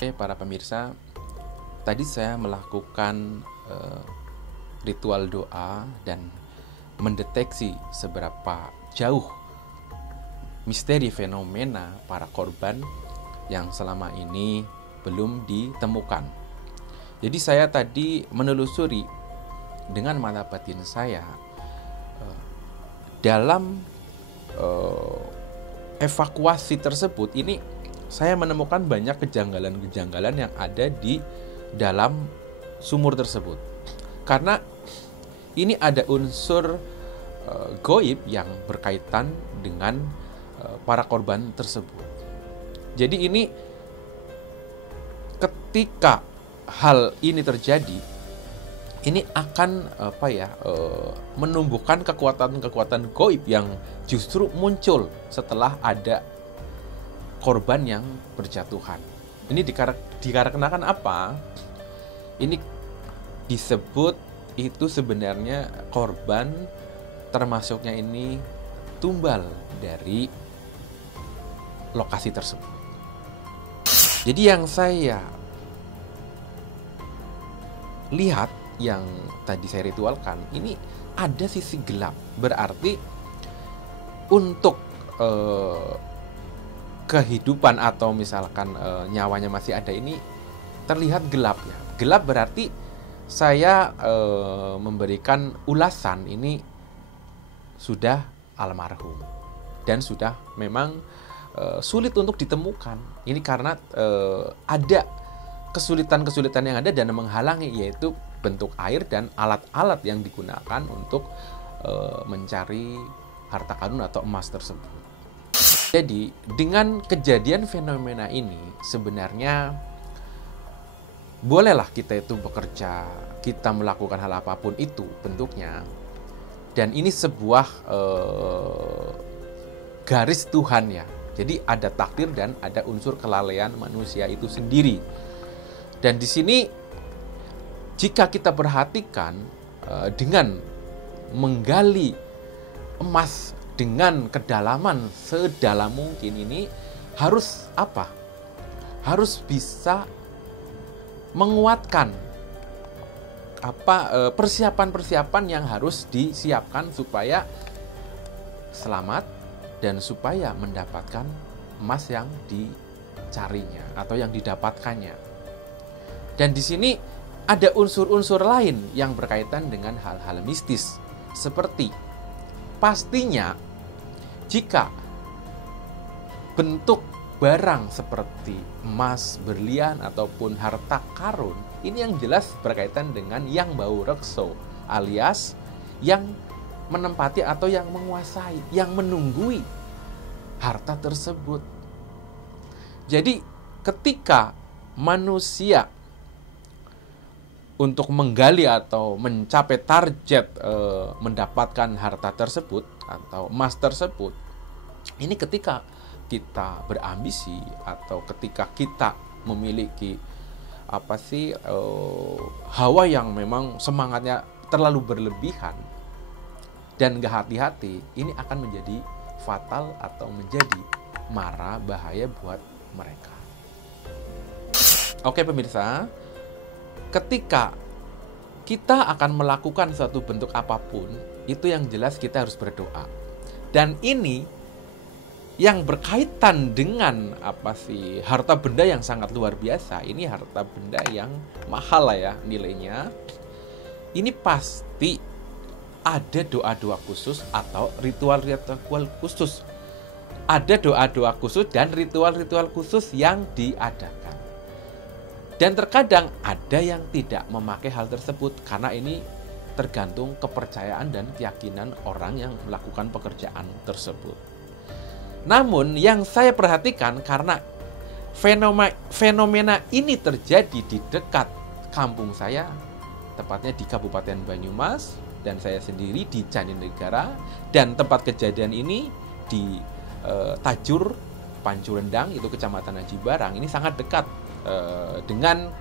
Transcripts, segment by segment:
Oke, para pemirsa, tadi saya melakukan ritual doa dan mendeteksi seberapa jauh misteri fenomena para korban yang selama ini belum ditemukan. Jadi saya tadi menelusuri dengan mata batin saya dalam evakuasi tersebut. Ini saya menemukan banyak kejanggalan-kejanggalan yang ada di dalam sumur tersebut. Karena ini ada unsur gaib yang berkaitan dengan para korban tersebut. Jadi ini ketika hal ini terjadi, ini akan menumbuhkan kekuatan-kekuatan gaib yang justru muncul setelah ada korban yang berjatuhan. Ini dikarenakan apa? Ini disebut itu sebenarnya korban termasuknya ini tumbal dari lokasi tersebut. Jadi yang saya lihat, yang tadi saya ritualkan, ini ada sisi gelap. Berarti untuk kehidupan atau misalkan nyawanya masih ada ini terlihat gelap ya. Gelap berarti saya memberikan ulasan ini sudah almarhum dan sudah memang sulit untuk ditemukan. Ini karena ada kesulitan-kesulitan yang ada dan menghalangi, yaitu bentuk air dan alat-alat yang digunakan untuk mencari harta karun atau emas tersebut. Jadi dengan kejadian fenomena ini sebenarnya bolehlah kita itu bekerja, kita melakukan hal apapun itu bentuknya. Dan ini sebuah garis Tuhan ya. Jadi ada takdir dan ada unsur kelalaian manusia itu sendiri. Dan di sini jika kita perhatikan dengan menggali emas dengan kedalaman sedalam mungkin, ini harus apa? Harus bisa menguatkan persiapan-persiapan yang harus disiapkan supaya selamat dan supaya mendapatkan emas yang dicarinya atau yang didapatkannya. Dan di sini ada unsur-unsur lain yang berkaitan dengan hal-hal mistis, seperti pastinya jika bentuk barang seperti emas, berlian, ataupun harta karun, ini yang jelas berkaitan dengan yang bau rekso, alias yang menempati atau yang menguasai, yang menunggui harta tersebut. Jadi ketika manusia untuk menggali atau mencapai target mendapatkan harta tersebut atau emas tersebut, ini ketika kita berambisi atau ketika kita memiliki hawa yang memang semangatnya terlalu berlebihan dan gak hati-hati, ini akan menjadi fatal atau menjadi mara bahaya buat mereka. Oke pemirsa, ketika kita akan melakukan suatu bentuk apapun, itu yang jelas kita harus berdoa. Dan ini yang berkaitan dengan harta benda yang sangat luar biasa. Ini harta benda yang mahal lah ya nilainya. Ini pasti ada doa-doa khusus atau ritual-ritual khusus. Ada doa-doa khusus dan ritual-ritual khusus yang diadakan. Dan terkadang ada yang tidak memakai hal tersebut karena ini tergantung kepercayaan dan keyakinan orang yang melakukan pekerjaan tersebut. Namun yang saya perhatikan, karena fenomena ini terjadi di dekat kampung saya, tepatnya di Kabupaten Banyumas, dan saya sendiri di Jatinegara, dan tempat kejadian ini di Tajur, Pancurendang, itu Kecamatan Aji Barang. Ini sangat dekat dengan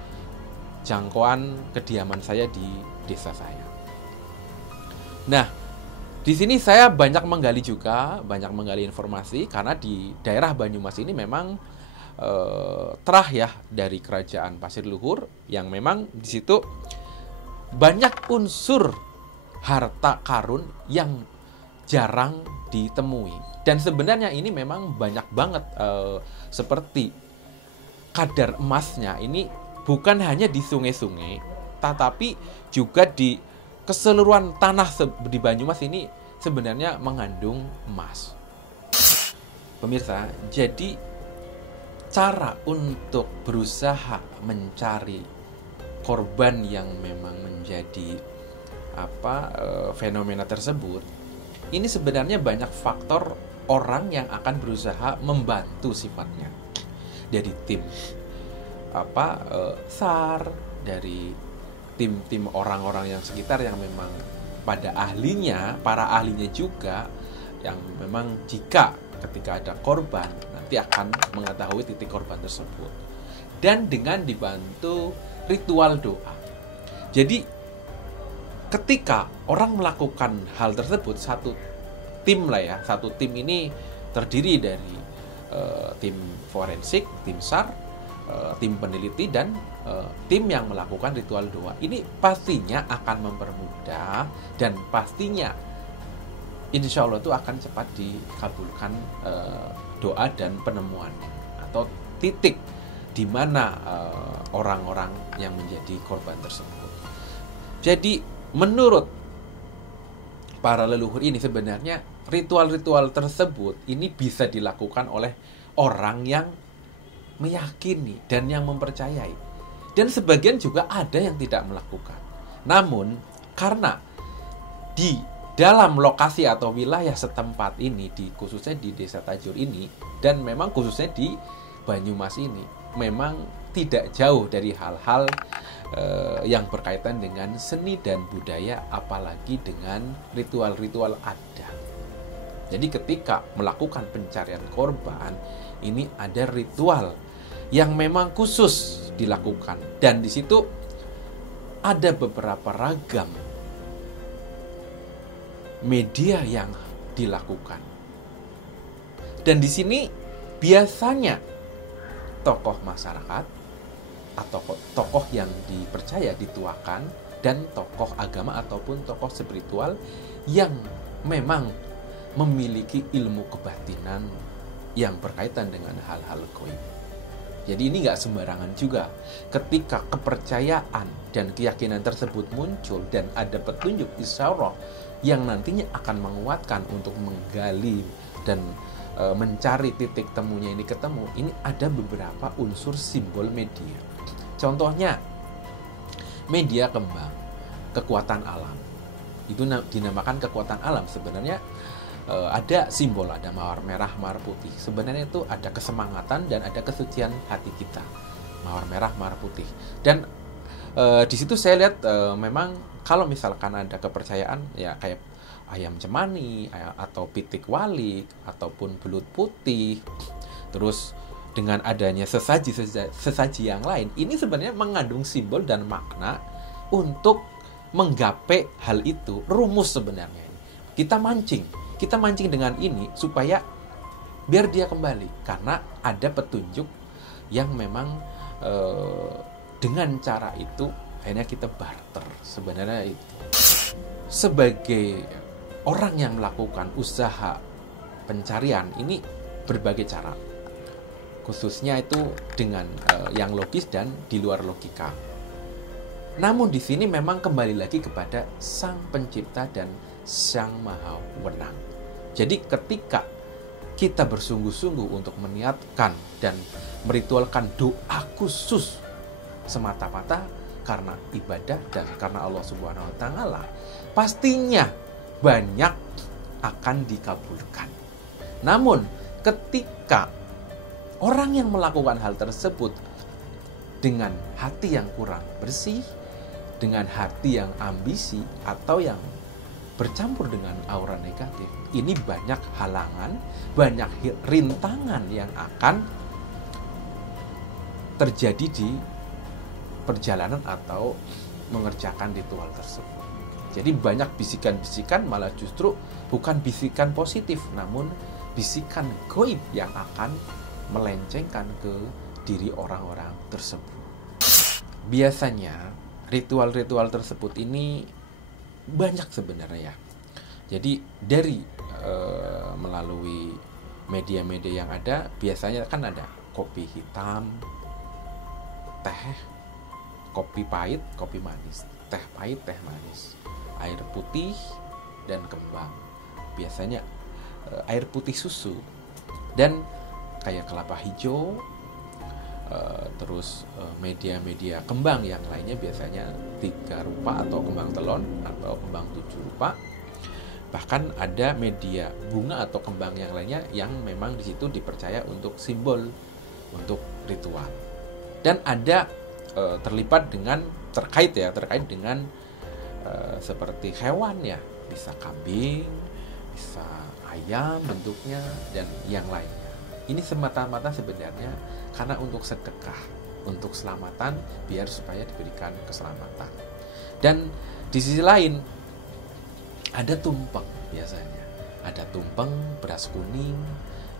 jangkauan kediaman saya di desa saya. Nah, di sini saya banyak menggali informasi karena di daerah Banyumas ini memang terah ya dari kerajaan Pasir Luhur, yang memang di situ banyak unsur harta karun yang jarang ditemui. Dan sebenarnya ini memang banyak banget, seperti kadar emasnya ini bukan hanya di sungai-sungai, tetapi juga di keseluruhan tanah di Banyumas ini sebenarnya mengandung emas. Pemirsa, jadi cara untuk berusaha mencari korban yang memang menjadi fenomena tersebut, ini sebenarnya banyak faktor orang yang akan berusaha membantu sifatnya, dari tim SAR, dari tim orang-orang yang sekitar yang memang pada ahlinya, para ahlinya juga, yang memang jika ketika ada korban nanti akan mengetahui titik korban tersebut, dan dengan dibantu ritual doa. Jadi ketika orang melakukan hal tersebut, satu tim ini terdiri dari tim forensik, tim SAR, tim peneliti, dan tim yang melakukan ritual doa. Ini pastinya akan mempermudah dan pastinya insya Allah itu akan cepat dikabulkan doa dan penemuan atau titik di mana orang-orang yang menjadi korban tersebut. Jadi menurut para leluhur ini sebenarnya ritual-ritual tersebut ini bisa dilakukan oleh orang yang meyakini dan yang mempercayai. Dan sebagian juga ada yang tidak melakukan. Namun karena di dalam lokasi atau wilayah setempat ini, khususnya di Desa Tajur ini, dan memang khususnya di Banyumas ini, memang tidak jauh dari hal-hal yang berkaitan dengan seni dan budaya, apalagi dengan ritual-ritual adat. Jadi ketika melakukan pencarian korban, ini ada ritual yang memang khusus dilakukan, dan di situ ada beberapa ragam media yang dilakukan. Dan di sini biasanya tokoh masyarakat atau tokoh yang dipercaya dituakan, dan tokoh agama ataupun tokoh spiritual yang memang memiliki ilmu kebatinan yang berkaitan dengan hal-hal gaib. Jadi ini nggak sembarangan juga. Ketika kepercayaan dan keyakinan tersebut muncul dan ada petunjuk isyarah yang nantinya akan menguatkan untuk menggali dan mencari titik temunya ini ketemu, ini ada beberapa unsur simbol media. Contohnya media kembang, kekuatan alam. Itu dinamakan kekuatan alam. Sebenarnya ada simbol, ada mawar merah, mawar putih. Sebenarnya itu ada kesemangatan dan ada kesucian hati kita. Mawar merah, mawar putih. Dan di situ saya lihat memang kalau misalkan ada kepercayaan ya kayak ayam cemani atau pitik walik ataupun belut putih, terus dengan adanya sesaji yang lain, ini sebenarnya mengandung simbol dan makna untuk menggapai hal itu. Rumus sebenarnya kita mancing dengan ini supaya biar dia kembali, karena ada petunjuk yang memang dengan cara itu akhirnya kita barter. Sebenarnya itu sebagai orang yang melakukan usaha pencarian ini berbagai cara, khususnya itu dengan yang logis dan di luar logika. Namun di sini memang kembali lagi kepada Sang Pencipta dan Sang Maha Wenang. Jadi ketika kita bersungguh-sungguh untuk meniatkan dan meritualkan doa khusus semata-mata karena ibadah dan karena Allah Subhanahu wa taala, pastinya banyak akan dikabulkan. Namun ketika orang yang melakukan hal tersebut dengan hati yang kurang bersih, dengan hati yang ambisi atau yang bercampur dengan aura negatif, ini banyak halangan, banyak rintangan yang akan terjadi di perjalanan atau mengerjakan ritual tersebut. Jadi banyak bisikan-bisikan, malah justru bukan bisikan positif, namun bisikan gaib yang akan melencengkan ke diri orang-orang tersebut. Biasanya ritual-ritual tersebut ini banyak sebenarnya ya. Jadi dari melalui media-media yang ada, biasanya kan ada kopi hitam, teh, kopi pahit, kopi manis, teh pahit, teh manis, air putih, dan kembang. Biasanya air putih susu, dan kayak kelapa hijau, terus media-media kembang yang lainnya biasanya 3 rupa atau kembang telon atau kembang 7 rupa. Bahkan ada media bunga atau kembang yang lainnya yang memang di situ dipercaya untuk simbol, untuk ritual. Dan ada terkait dengan seperti hewan ya, bisa kambing, bisa ayam bentuknya, dan yang lainnya. Ini semata-mata sebenarnya karena untuk sedekah, untuk keselamatan, biar supaya diberikan keselamatan. Dan di sisi lain ada tumpeng, biasanya ada tumpeng beras kuning,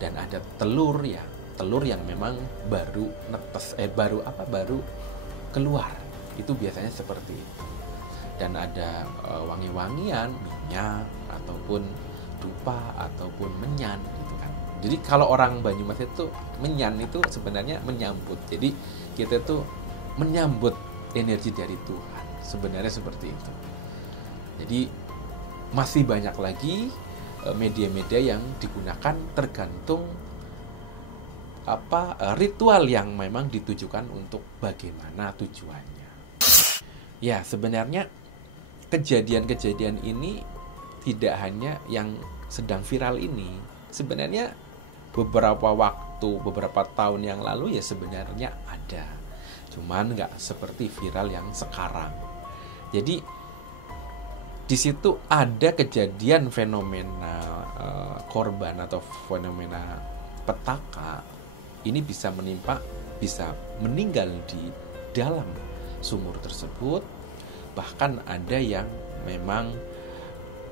dan ada telur ya, telur yang memang baru netes, baru keluar, itu biasanya seperti itu. Dan ada wangi-wangian, minyak ataupun dupa ataupun menyan gitu kan. Jadi kalau orang Banyumas itu menyan itu sebenarnya menyambut. Jadi kita tuh menyambut energi dari Tuhan, sebenarnya seperti itu. Jadi masih banyak lagi media-media yang digunakan tergantung ritual yang memang ditujukan untuk bagaimana tujuannya. Ya, sebenarnya kejadian-kejadian ini tidak hanya yang sedang viral ini. Sebenarnya beberapa tahun yang lalu ya sebenarnya ada. Cuman nggak seperti viral yang sekarang. Jadi di situ ada kejadian fenomena korban atau fenomena petaka. Ini bisa meninggal di dalam sumur tersebut. Bahkan ada yang memang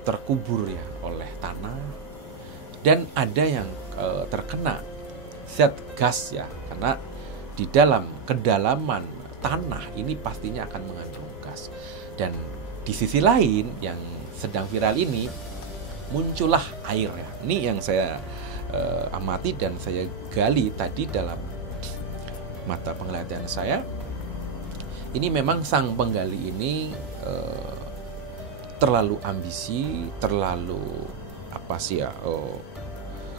terkubur ya oleh tanah, dan ada yang terkena zat gas ya, karena di dalam kedalaman tanah ini pastinya akan mengandung gas. Dan di sisi lain yang sedang viral ini muncullah air ya. Ini yang saya amati dan saya gali tadi dalam mata penglihatan saya. Ini memang sang penggali ini terlalu ambisi, terlalu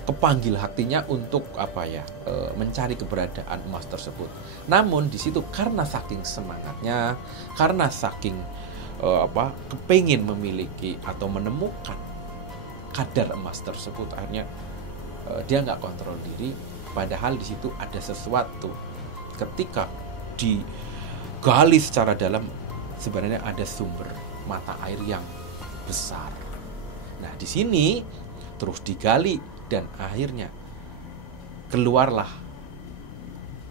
kepanggil hatinya untuk mencari keberadaan emas tersebut. Namun di situ karena saking semangatnya, karena saking kepengin memiliki atau menemukan kadar emas tersebut, akhirnya dia nggak kontrol diri. Padahal di situ ada sesuatu. Ketika digali secara dalam, sebenarnya ada sumber mata air yang besar. Nah, di sini terus digali dan akhirnya keluarlah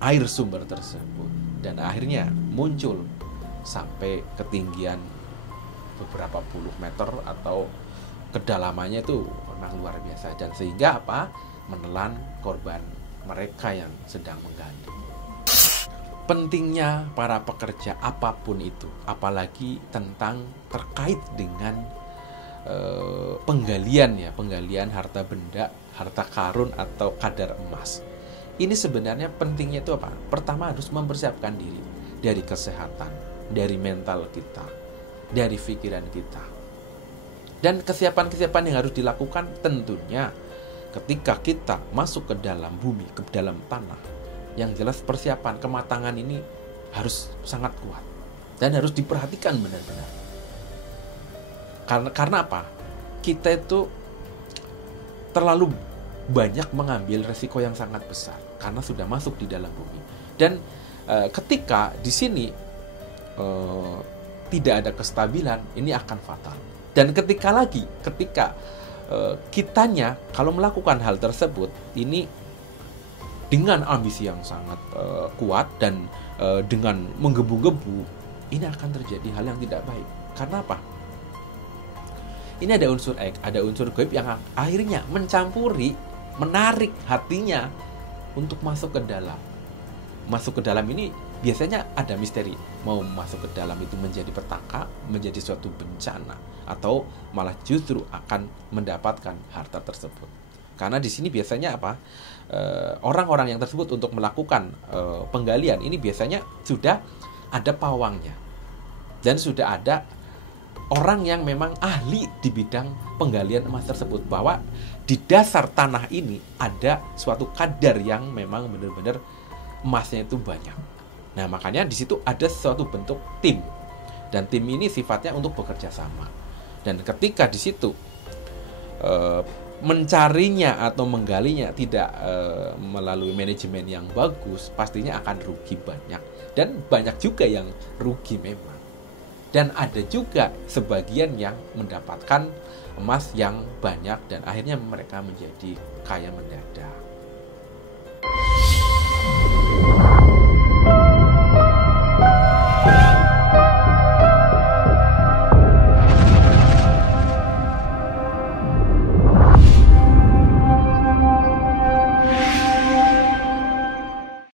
air sumber tersebut, dan akhirnya muncul sampai ketinggian beberapa puluh meter atau kedalamannya itu memang luar biasa, dan sehingga menelan korban mereka yang sedang menggali. Pentingnya para pekerja apapun itu, apalagi terkait dengan penggalian harta benda, harta karun atau kadar emas. Ini sebenarnya pentingnya itu apa? Pertama harus mempersiapkan diri dari kesehatan, dari mental kita, dari pikiran kita. Dan kesiapan-kesiapan yang harus dilakukan tentunya ketika kita masuk ke dalam bumi, ke dalam tanah. Yang jelas persiapan, kematangan ini harus sangat kuat dan harus diperhatikan benar-benar. Karena apa? Kita itu terlalu banyak mengambil resiko yang sangat besar karena sudah masuk di dalam bumi. Dan ketika di sini tidak ada kestabilan, ini akan fatal. Dan ketika kitanya kalau melakukan hal tersebut ini dengan ambisi yang sangat kuat dan dengan menggebu-gebu, ini akan terjadi hal yang tidak baik. Karena apa? Ini ada unsur gaib yang akhirnya mencampuri, menarik hatinya untuk masuk ke dalam. Masuk ke dalam ini biasanya ada misteri. Mau masuk ke dalam itu menjadi petaka, menjadi suatu bencana, atau malah justru akan mendapatkan harta tersebut. Karena di sini biasanya apa? Orang-orang yang tersebut untuk melakukan penggalian ini biasanya sudah ada pawangnya. Dan sudah ada orang yang memang ahli di bidang penggalian emas tersebut, bahwa di dasar tanah ini ada suatu kadar yang memang benar-benar emasnya itu banyak. Nah, makanya di situ ada suatu bentuk tim. Dan tim ini sifatnya untuk bekerja sama. Dan ketika di situ mencarinya atau menggalinya tidak melalui manajemen yang bagus, pastinya akan rugi banyak. Dan banyak juga yang rugi memang. Dan ada juga sebagian yang mendapatkan emas yang banyak dan akhirnya mereka menjadi kaya mendadak.